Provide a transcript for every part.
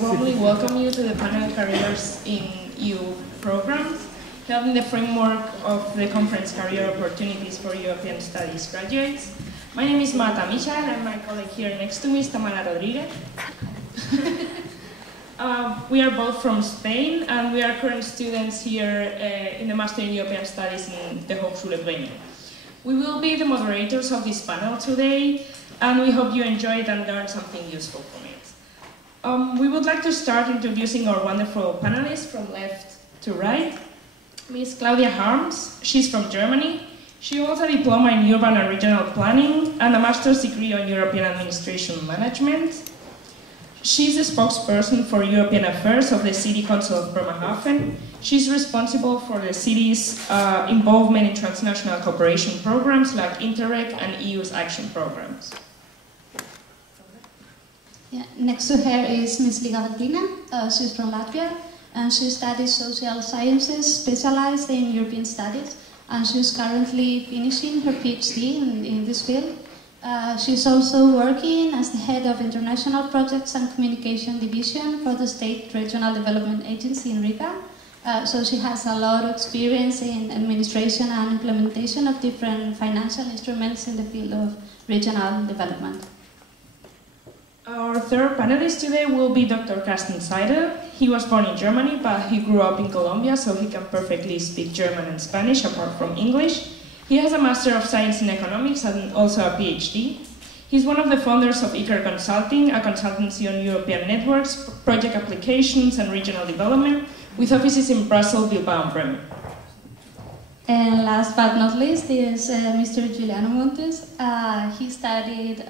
warmly welcome you to the panel Careers in EU Programs, held in the framework of the conference Career Opportunities for European Studies Graduates. My name is Marta Michal, and my colleague here next to me is Tamara Rodriguez. We are both from Spain, and we are current students here in the Master in European Studies in the Hochschule Bremen. We will be the moderators of this panel today, and we hope you enjoy it and learn something useful from it. We would like to start introducing our wonderful panelists from left to right. Ms. Claudia Harms, she's from Germany. She holds a diploma in urban and regional planning and a master's degree on European administration management. She's the spokesperson for European affairs of the City Council of Bremerhaven. She's responsible for the city's involvement in transnational cooperation programs like Interreg and EU's action programs. Yeah, next to her is Ms. Liga Valentina. She's from Latvia, and she studies social sciences, specialized in European studies, and she's currently finishing her PhD in this field. She's also working as the head of International Projects and Communication Division for the State Regional Development Agency in Riga. So she has a lot of experience in administration and implementation of different financial instruments in the field of regional development. Our third panelist today will be Dr. Carsten Seidel. He was born in Germany, but he grew up in Colombia, so he can perfectly speak German and Spanish apart from English. He has a Master of Science in Economics and also a PhD. He's one of the founders of ICAR Consulting, a consultancy on European networks, project applications and regional development, with offices in Brussels, Bilbao and Bremen. And last but not least is Mr. Giuliano Montes. He studied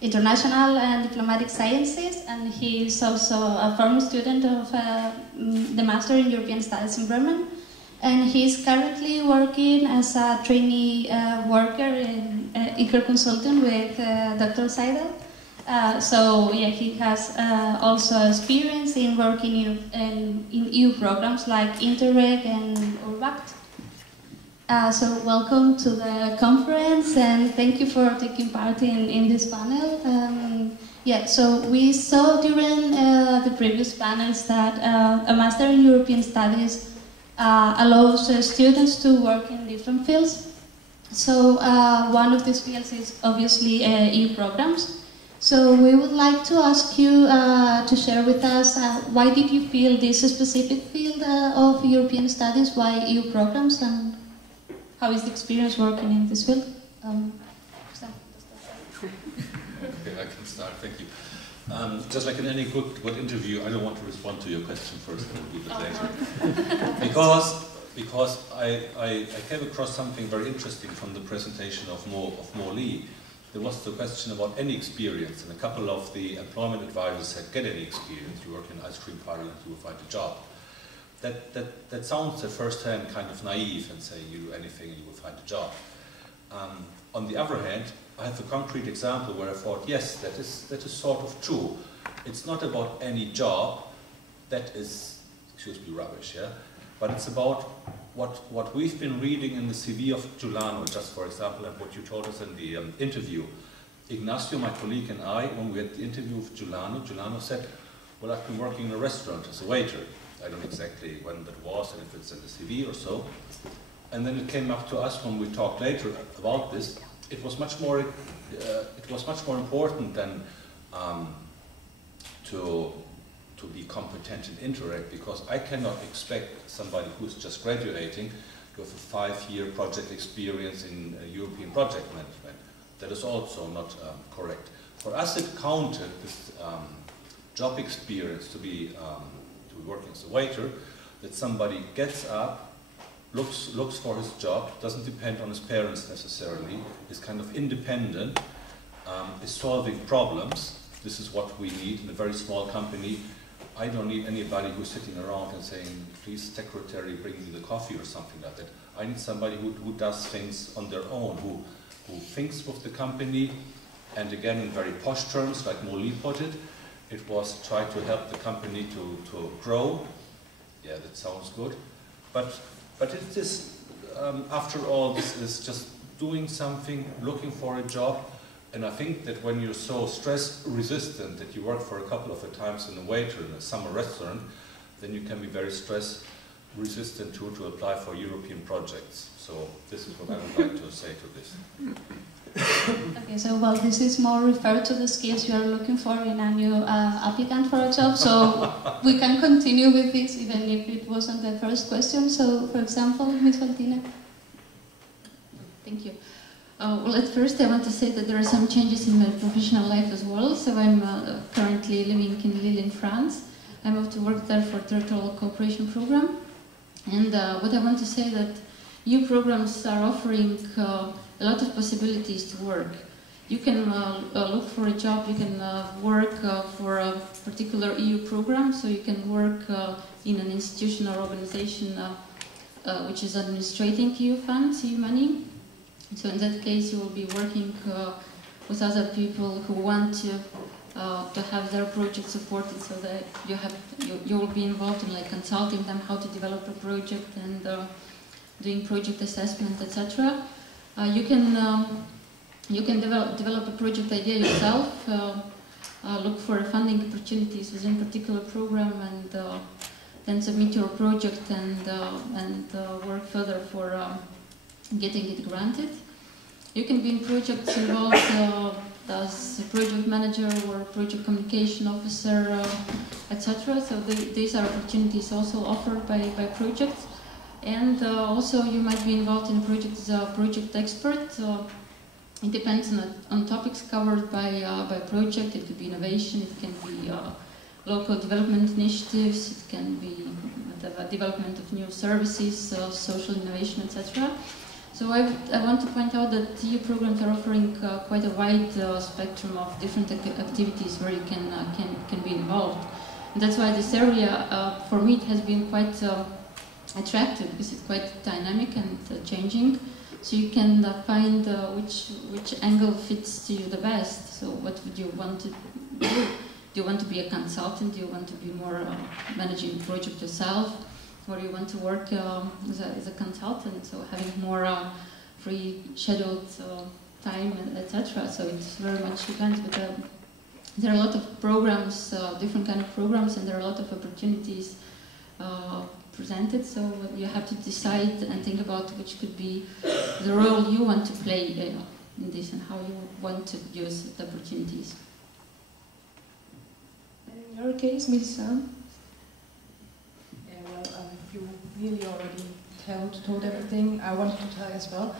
international and diplomatic sciences, and he is also a former student of the Master in European Studies in Bremen. And he is currently working as a trainee worker in ICAR Consulting with Dr. Seidel. So yeah, he has also experience in working in EU programs like Interreg and Urbact. So welcome to the conference, and thank you for taking part in this panel. Yeah, so we saw during the previous panels that a Master in European Studies allows students to work in different fields. So one of these fields is obviously EU programs. So we would like to ask you to share with us why did you feel this specific field of European studies, why EU programs, and how is the experience working in this field? Okay, I can start, thank you. Just like in any good interview, I don't want to respond to your question first, I will do that later. because I came across something very interesting from the presentation of Mo Lee. There was the question about any experience, and a couple of the employment advisors said, get any experience, you work in an ice cream parlor and you will find a job. That sounds at first hand kind of naive and say you do anything and you will find a job. On the other hand, I have a concrete example where I thought, yes, that is sort of true. It's not about any job, that is, excuse me, rubbish, yeah? But it's about what we've been reading in the CV of Giuliano, just for example, and what you told us in the interview. Ignacio, my colleague, and I, when we had the interview with Giuliano said, well, I've been working in a restaurant as a waiter. I don't know exactly when that was and if it's in the CV or so. And then it came up to us when we talked later about this. It was much more important than to be competent in Interreg, because I cannot expect somebody who's just graduating to have a 5-year project experience in European project management. That is also not correct. For us, it counted this job experience to be working as a waiter, that somebody gets up, looks for his job, doesn't depend on his parents necessarily, is kind of independent, is solving problems. This is what we need in a very small company. I don't need anybody who's sitting around and saying, please, secretary, bring me the coffee or something like that. I need somebody who does things on their own, who thinks with the company, and again, in very posh terms, like Molly put it, it was try to help the company to grow. Yeah, that sounds good. But it is, after all, this is just doing something, looking for a job, And I think that when you're so stress resistant that you work for a couple of times in a waiter in a summer restaurant, then you can be very stress resistant to apply for European projects. So this is what I would like to say to this. Okay, so well, this is more referred to the skills you are looking for in a new applicant for a job. So we can continue with this even if it wasn't the first question. So, for example, Ms. Valtina. Thank you. Well, at first I want to say that there are some changes in my professional life as well. So I'm currently living in Lille in France. I moved to work there for territorial cooperation program. And what I want to say that EU programs are offering a lot of possibilities to work. You can look for a job, you can work for a particular EU program, so you can work in an institution or organization which is administrating EU funds, EU money. So in that case you will be working with other people who want to have their project supported, so that you will be involved in like consulting them how to develop a project and doing project assessment, etc. You can develop a project idea yourself, look for funding opportunities within a particular program, and then submit your project and work further for getting it granted. You can be in projects involved as a project manager or project communication officer, etc. So these are opportunities also offered by projects. And also you might be involved in projects as a project expert. It depends on topics covered by project. It could be innovation, it can be local development initiatives, it can be the development of new services, social innovation, etc. So I want to point out that EU programs are offering quite a wide spectrum of different activities where you can be involved. And that's why this area, for me, it has been quite attractive because it's quite dynamic and changing. So you can find which angle fits to you the best. So what would you want to do? Do you want to be a consultant? Do you want to be more managing the project yourself? Or you want to work as a consultant, so having more free scheduled time, etc. So it very much depends. But there are a lot of programs, different kind of programs, and there are a lot of opportunities presented. So you have to decide and think about which could be the role you want to play in this, and how you want to use the opportunities. In your case, Ms. Sam? You really already told everything I wanted to tell as well.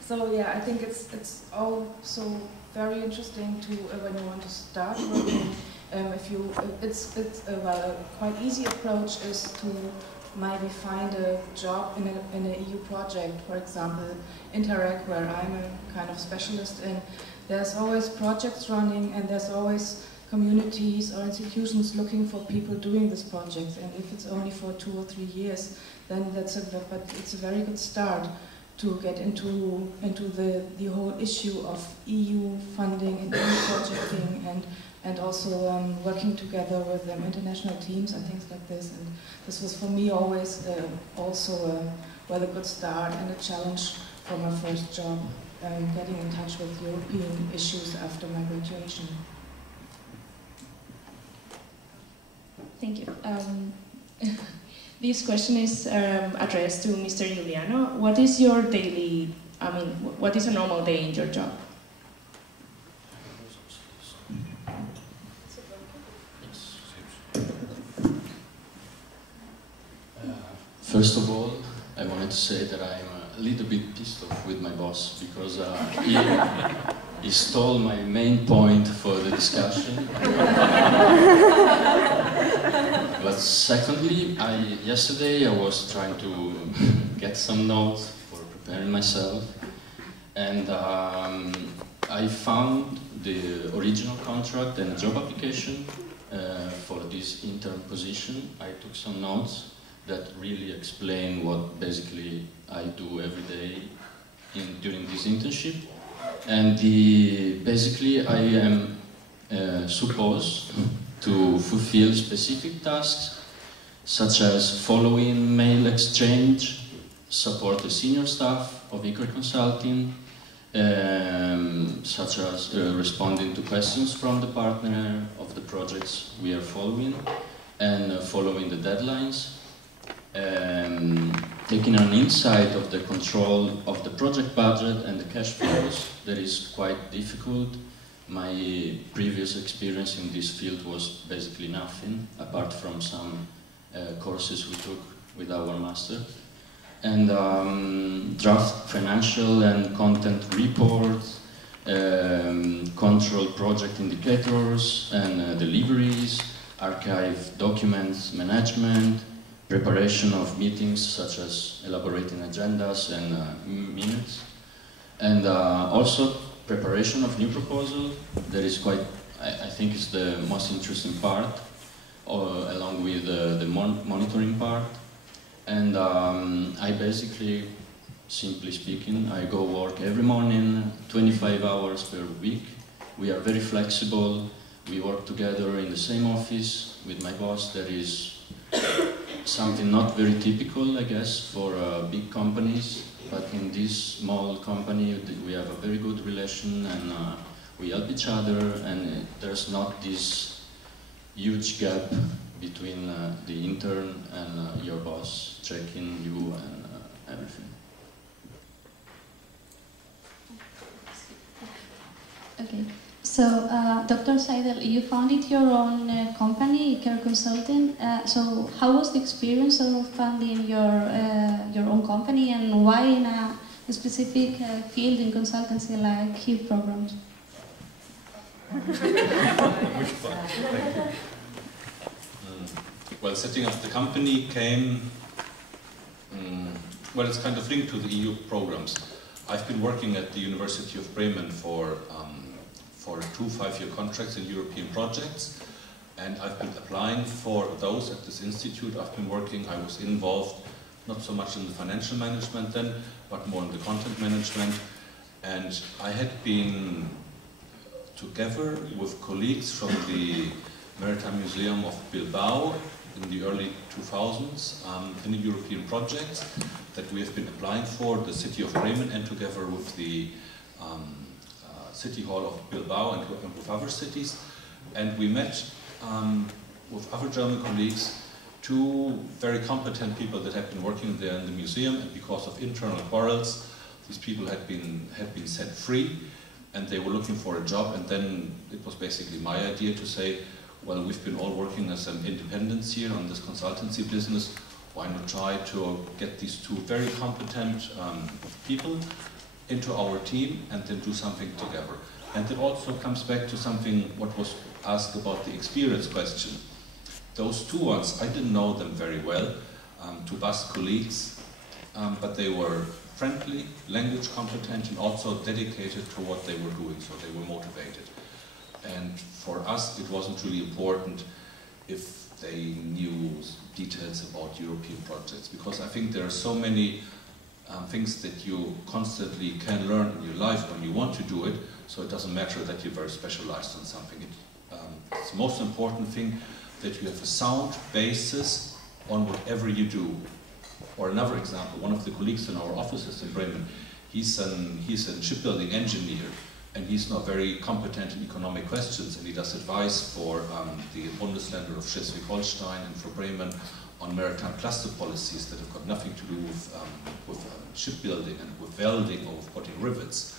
So yeah, I think it's also very interesting to when you want to start working. Well, a quite easy approach is to maybe find a job in an EU project, for example, Interreg, where I'm a kind of specialist in. There's always projects running, and there's always communities or institutions looking for people doing this project, and if it's only for 2 or 3 years, then it's a very good start to get into the whole issue of EU funding and EU projecting, and also working together with international teams and things like this. And this was for me always also a good start and a challenge for my first job, getting in touch with European issues after my graduation. Thank you. This question is addressed to Mr. Juliano. What is your daily, what is a normal day in your job? First of all, I wanted to say that I'm a little bit pissed off with my boss because he stole my main point for the discussion. But secondly, yesterday I was trying to get some notes for preparing myself, and I found the original contract and job application for this intern position. I took some notes that really explain what basically I do every day during this internship. And basically I am supposed to fulfill specific tasks, such as following mail exchange, support the senior staff of ICR Consulting, such as responding to questions from the partner of the projects we are following, and following the deadlines. Taking an insight of the control of the project budget and the cash flows, that is quite difficult. My previous experience in this field was basically nothing, apart from some courses we took with our master. And draft financial and content reports, control project indicators and deliveries, archive documents management, preparation of meetings such as elaborating agendas and minutes, and also preparation of new proposal. That is quite, I think, is the most interesting part, along with the monitoring part. And I basically, simply speaking, I go work every morning, 25 hours per week. We are very flexible. We work together in the same office with my boss. That is something not very typical, I guess, for big companies. But in this small company, we have a very good relation, and we help each other, and there's not this huge gap between the intern and your boss checking you and everything. Okay, so Dr. Seidel, you founded your own company, Care Consulting. So how was the experience of founding your own company, and why in a specific field in consultancy like HEAP programs? Which part? Thank you. Well, setting up the company came, well, it's kind of linked to the EU programs. I've been working at the University of Bremen for 2 5-year contracts in European projects, and I've been applying for those at this institute. I've been working, I was involved not so much in the financial management then, but more in the content management, and I had been together with colleagues from the Maritime Museum of Bilbao in the early 2000s in the European projects that we have been applying for, the city of Bremen, and together with the City Hall of Bilbao and with other cities. And we met with other German colleagues, 2 very competent people that had been working there in the museum, and because of internal quarrels, these people had been set free, and they were looking for a job. And then it was basically my idea to say, well, we've been all working as an independents here on this consultancy business. Why not try to get these 2 very competent people into our team and then do something together? And it also comes back to something what was asked about the experience question. Those 2 ones, I didn't know them very well, 2 Basque colleagues, but they were friendly, language competent, and also dedicated to what they were doing, so they were motivated. And for us, it wasn't really important if they knew details about European projects, because I think there are so many things that you constantly can learn in your life when you want to do it, so it doesn't matter that you're very specialized on something. It's the most important thing that you have a sound basis on whatever you do. Or another example, one of the colleagues in our offices in Bremen, he's a shipbuilding engineer, and he's not very competent in economic questions, and he does advice for the Bundesländer of Schleswig-Holstein and for Bremen on maritime cluster policies that have got nothing to do with shipbuilding and with welding or with putting rivets.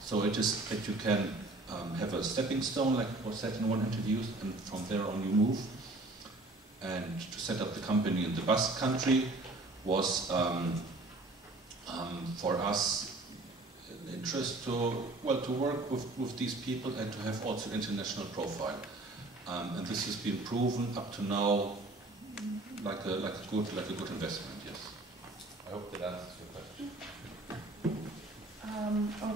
So it is that you can have a stepping stone, like was said in one interview, and from there on you move. And to set up the company in the Basque Country was for us an interest to work with these people and to have also international profile. And this has been proven up to now like a good investment. Yes. I hope that answers your question.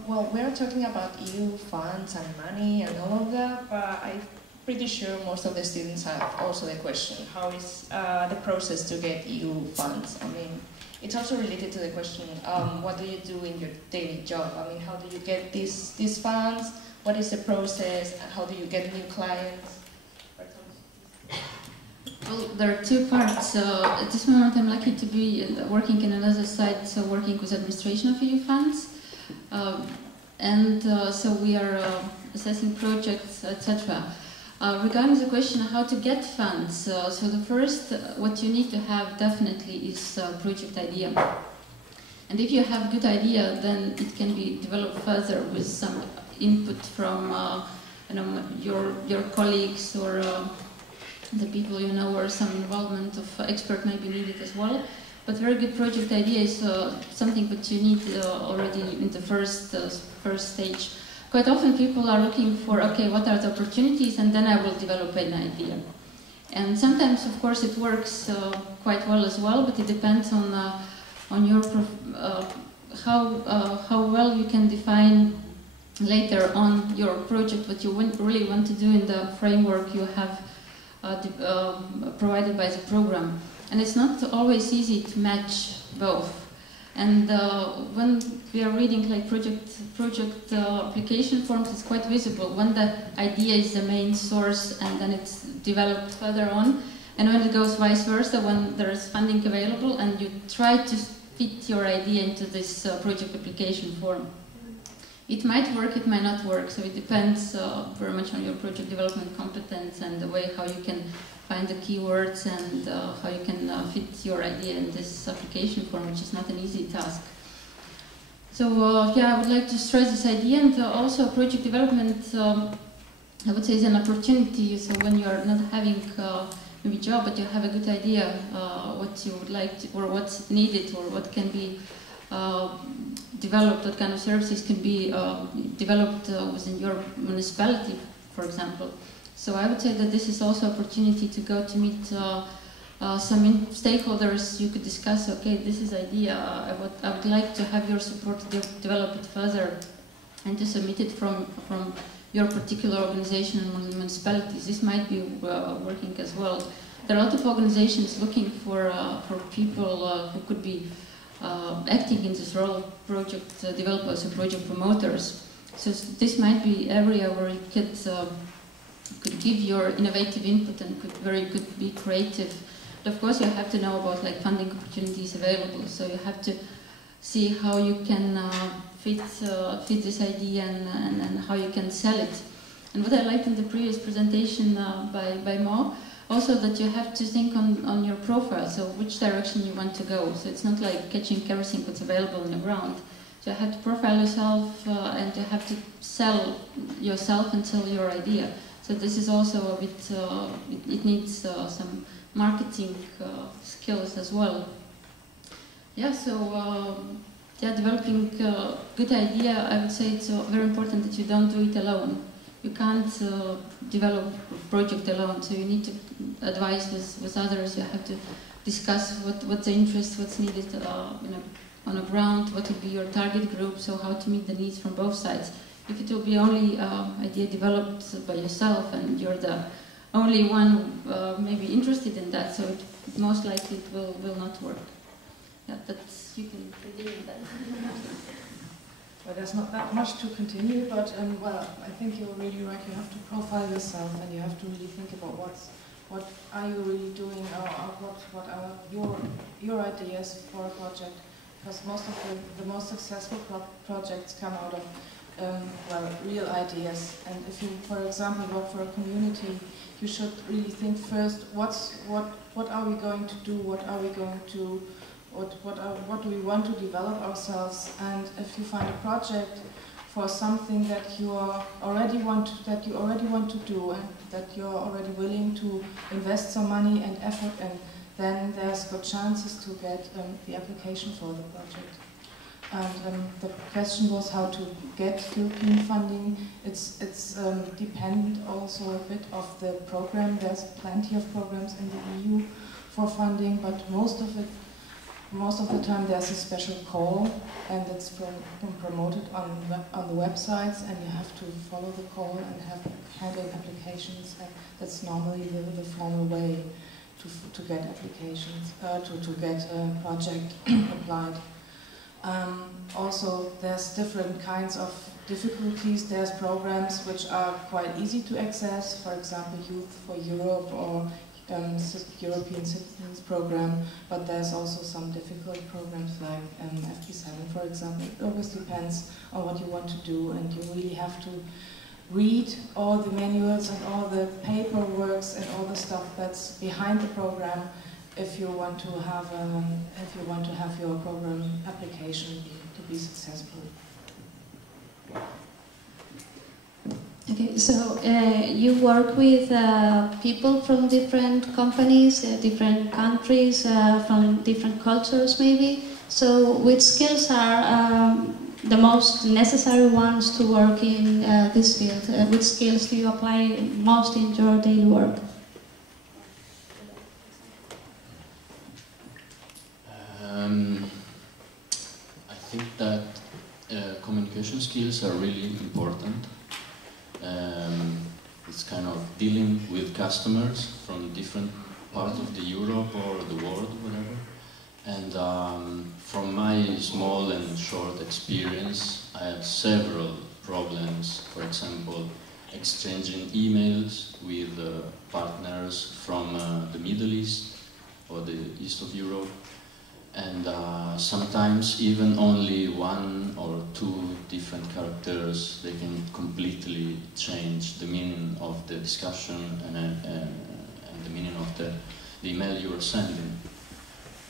Well, we're talking about EU funds and money and all of that, but I'm pretty sure most of the students have also the question, how is the process to get EU funds? I mean, it's also related to the question, what do you do in your daily job? I mean, how do you get these funds? What is the process? How do you get new clients? Well, there are 2 parts. So at this moment I'm lucky to be working in another side, so working with administration of EU funds. and so we are assessing projects, etc. Regarding the question how to get funds, so the first, what you need to have definitely is a project idea. And if you have a good idea, then it can be developed further with some input from your colleagues or the people you know, or some involvement of expert may be needed as well. But very good project idea is something that you need already in the first stage. Quite often people are looking for, okay, what are the opportunities, and then I will develop an idea. And sometimes, of course, it works quite well as well, but it depends on your how well you can define later on your project, what you really want to do in the framework you have provided by the program. And it's not always easy to match both. And when we are reading like project application forms, it's quite visible when the idea is the main source and then it's developed further on. And when it goes vice versa, when there is funding available and you try to fit your idea into this project application form. It might work, it might not work, so it depends very much on your project development competence and the way how you can find the keywords and how you can fit your idea in this application form, which is not an easy task. So yeah, I would like to stress this idea, and also project development, I would say, is an opportunity. So when you are not having maybe job, but you have a good idea what you would like to, or what's needed, or what can be developed, what kind of services can be developed within your municipality, for example. So I would say that this is also an opportunity to go to meet some stakeholders. You could discuss, okay, this is idea, I would like to have your support to develop it further and to submit it from your particular organization and municipalities. This might be working as well. There are a lot of organizations looking for people who could be acting in this role, project developers or project promoters. So this might be area where you could give your innovative input and could be creative. But of course, you have to know about like funding opportunities available. So you have to see how you can fit this idea and how you can sell it. And what I liked in the previous presentation by Mo, also that you have to think on your profile, so which direction you want to go. So it's not like catching everything that's available on the ground. So you have to profile yourself and you have to sell yourself and sell your idea. So this is also a bit, it needs some marketing skills as well. Yeah, so yeah, developing a good idea, I would say it's very important that you don't do it alone. You can't develop a project alone, so you need to advise with others. You have to discuss what's the interest, what's needed on the ground, what will be your target group, so how to meet the needs from both sides. If it will be only idea developed by yourself and you're the only one maybe interested in that, so it most likely it will not work. Yeah, that's, you can continue that. Well, there's not that much to continue, but well, I think you're really right. You have to profile yourself, and you have to really think about what are you really doing, or what are your ideas for a project. Because most of the most successful projects come out of well, real ideas. And if you, for example, work for a community, you should really think first: what are we going to do? What are we going to what do we want to develop ourselves? And if you find a project for something that you already want to do, and that you're already willing to invest some money and effort in, then there's good chances to get the application for the project. And the question was how to get European funding. It's dependent also a bit of the program. There's plenty of programs in the EU for funding, but most of the time there's a special call, and it's promoted on the websites, and you have to follow the call and hand in applications, and that's normally the formal way to get applications, to get a project applied. Also, there's different kinds of difficulties. There's programs which are quite easy to access, for example, Youth for Europe or European Citizens Program, but there's also some difficult programs like FP7, for example. It always depends on what you want to do, and you really have to read all the manuals and all the paperwork and all the stuff that's behind the program if you want to have your program application to be successful. Okay, so you work with people from different companies, different countries, from different cultures maybe. So which skills are the most necessary ones to work in this field? Which skills do you apply most in your daily work? I think that communication skills are really important. It's kind of dealing with customers from different parts of the Europe or the world, whatever. And from my small and short experience, I had several problems. For example, exchanging emails with partners from the Middle East or the East of Europe. And sometimes even only one or two different characters, they can completely change the meaning of the discussion and the meaning of the email you are sending.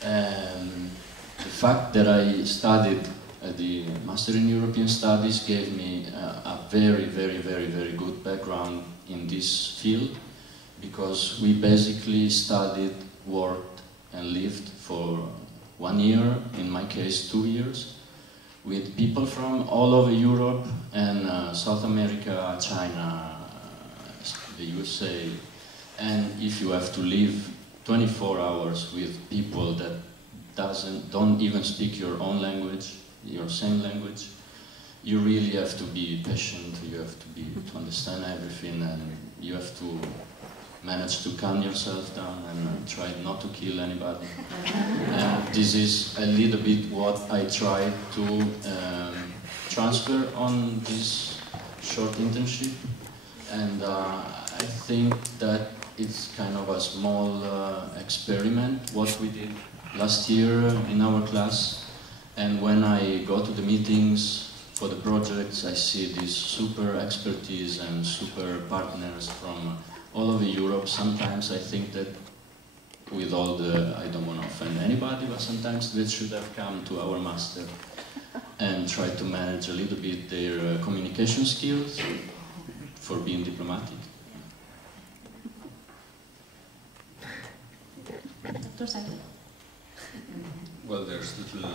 And the fact that I studied the Master in European Studies gave me a very, very, very, very good background in this field, because we basically studied, worked and lived for 1 year, in my case 2 years, with people from all over Europe and South America, China, the USA. And if you have to live 24 hours with people that don't even speak your own language, your same language, you really have to be patient, you have to understand everything, and you have to manage to calm yourself down and try not to kill anybody. And this is a little bit what I try to transfer on this short internship. And I think that it's kind of a small experiment, what we did last year in our class. And when I go to the meetings for the projects, I see this super expertise and super partners from all over Europe. Sometimes I think that with all the, I don't want to offend anybody, but sometimes they should have come to our master and try to manage a little bit their communication skills for being diplomatic. Well, there's little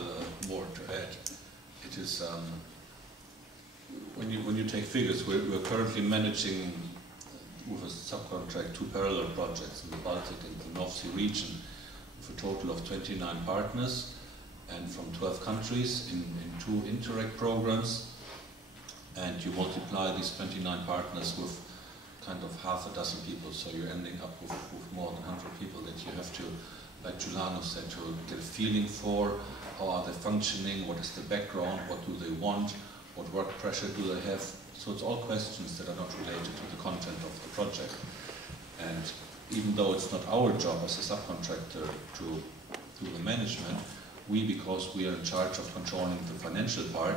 more to add. It is, when you take figures, we're currently managing with a subcontract 2 parallel projects in the Baltic and the North Sea region with a total of 29 partners and from 12 countries in 2 Interreg programs. And you multiply these 29 partners with kind of half a dozen people, so you're ending up with more than 100 people that you have to, like Giuliano said, to get a feeling for how are they functioning, what is the background, what do they want, what work pressure do they have. So it's all questions that are not related to the content of the project. And even though it's not our job as a subcontractor to do the management, because we are in charge of controlling the financial part,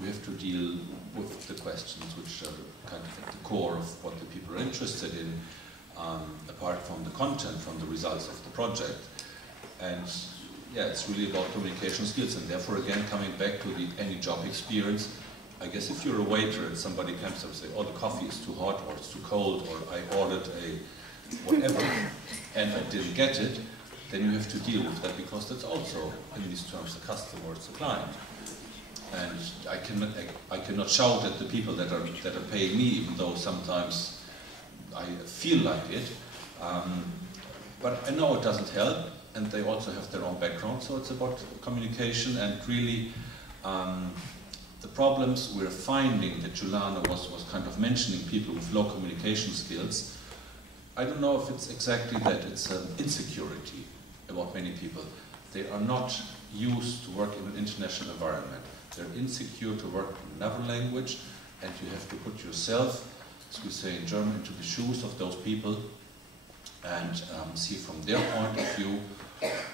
we have to deal with the questions which are kind of at the core of what the people are interested in, apart from the content, from the results of the project. And yeah, it's really about communication skills, and therefore again, coming back to the any job experience, I guess if you're a waiter and somebody comes up and says, oh, the coffee is too hot or it's too cold, or I ordered a whatever and I didn't get it, then you have to deal with that, because that's also, in these terms, the customer, it's the client. And I cannot shout at the people that are paying me, even though sometimes I feel like it. But I know it doesn't help, and they also have their own background, so it's about communication and really the problems we're finding that Giuliano was kind of mentioning, people with low communication skills. I don't know if it's exactly that, it's an insecurity about many people. They are not used to work in an international environment. They're insecure to work in another language, and you have to put yourself, as we say in German, into the shoes of those people. and see from their point of view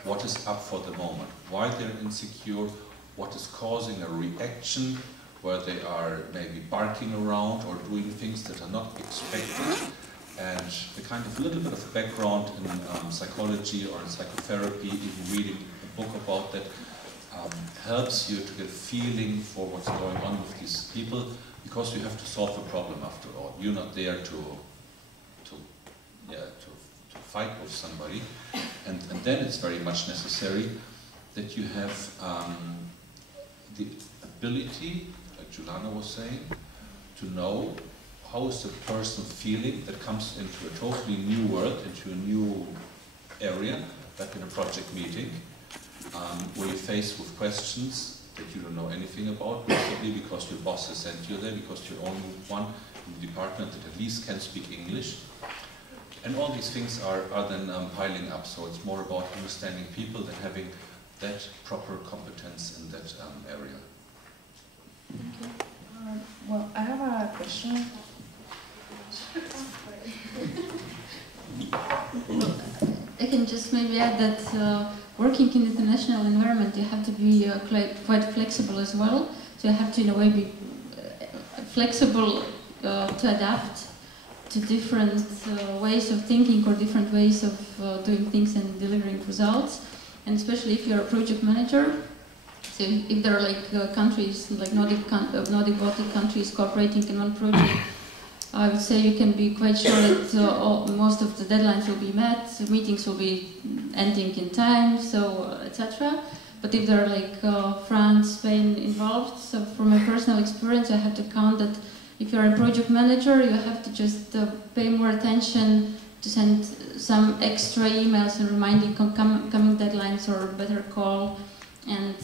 what is up for the moment, why they're insecure, what is causing a reaction, where they are maybe barking around or doing things that are not expected, and the kind of little bit of background in psychology or in psychotherapy, even reading a book about that, helps you to get a feeling for what's going on with these people, because you have to solve the problem after all. You're not there to fight with somebody, and then it's very much necessary that you have the ability, like Juliana was saying, to know how is the person feeling that comes into a totally new world, into a new area, like in a project meeting, where you're faced with questions that you don't know anything about, basically because your boss has sent you there, because you're the only one in the department that at least can speak English. And all these things are then piling up, so it's more about understanding people than having that proper competence in that area. Thank you. Well, I have a question. I can just maybe add that working in international environment, you have to be quite flexible as well. So you have to, in a way, be flexible to adapt to different ways of thinking or different ways of doing things and delivering results. And especially if you're a project manager, so if there are like countries, like Nordic Baltic countries cooperating in one project, I would say you can be quite sure that most of the deadlines will be met, meetings will be ending in time, so etc. But if there are like France, Spain involved, so from my personal experience, I have to count that if you're a project manager, you have to just pay more attention to send some extra emails and reminding coming deadlines, or better call and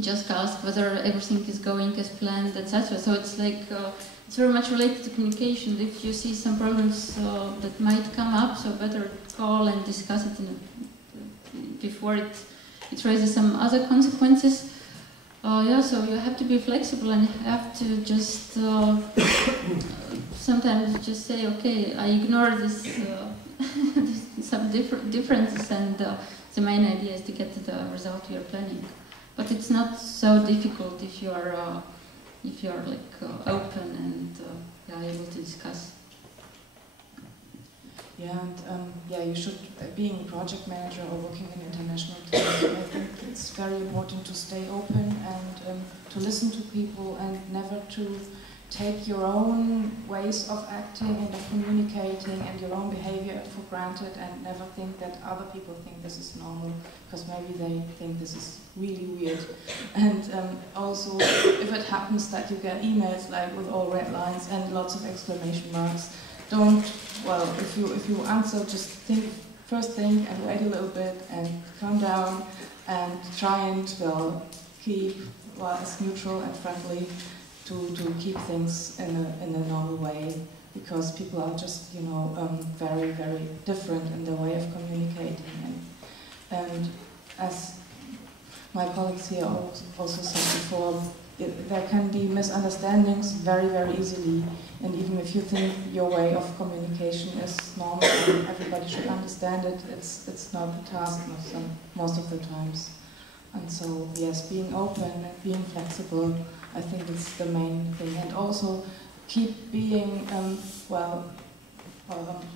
just ask whether everything is going as planned, etc. So it's like it's very much related to communication. If you see some problems that might come up, so better call and discuss it before it raises some other consequences. Yeah, so you have to be flexible and you have to just sometimes just say, okay, I ignore this some differences, and the main idea is to get to the result we are planning. But it's not so difficult if you are like open and able to discuss. Yeah, and yeah, you should, being a project manager or working in international teams, I think it's very important to stay open and to listen to people and never to take your own ways of acting and of communicating and your own behavior for granted, and never think that other people think this is normal, because maybe they think this is really weird. And also, if it happens that you get emails like with all red lines and lots of exclamation marks, don't, well, if you answer, just first think and wait a little bit and calm down and try and, well, keep, well, as neutral and friendly to keep things in a normal way, because people are just, you know, very, very different in their way of communicating. And as my colleagues here also said before, there can be misunderstandings very, very easily. And even if you think your way of communication is normal and everybody should understand it, it's not the task most of the times. And so, yes, being open and being flexible, I think it's the main thing. And also keep being,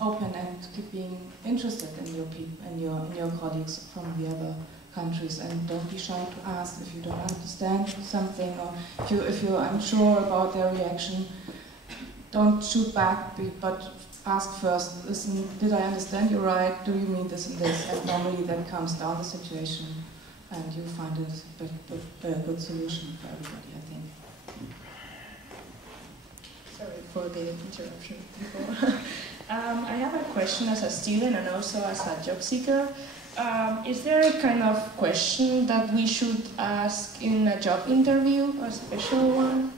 open and keep being interested in your people, in your colleagues from the other countries, and don't be shy to ask if you don't understand something, or if you're unsure about their reaction. Don't shoot back, but ask first. Listen, did I understand you right? Do you mean this and this? And normally that calms down the situation, and you find a good solution for everybody, I think. Sorry for the interruption before. I have a question as a student and also as a job seeker. Is there a kind of question that we should ask in a job interview, a special one?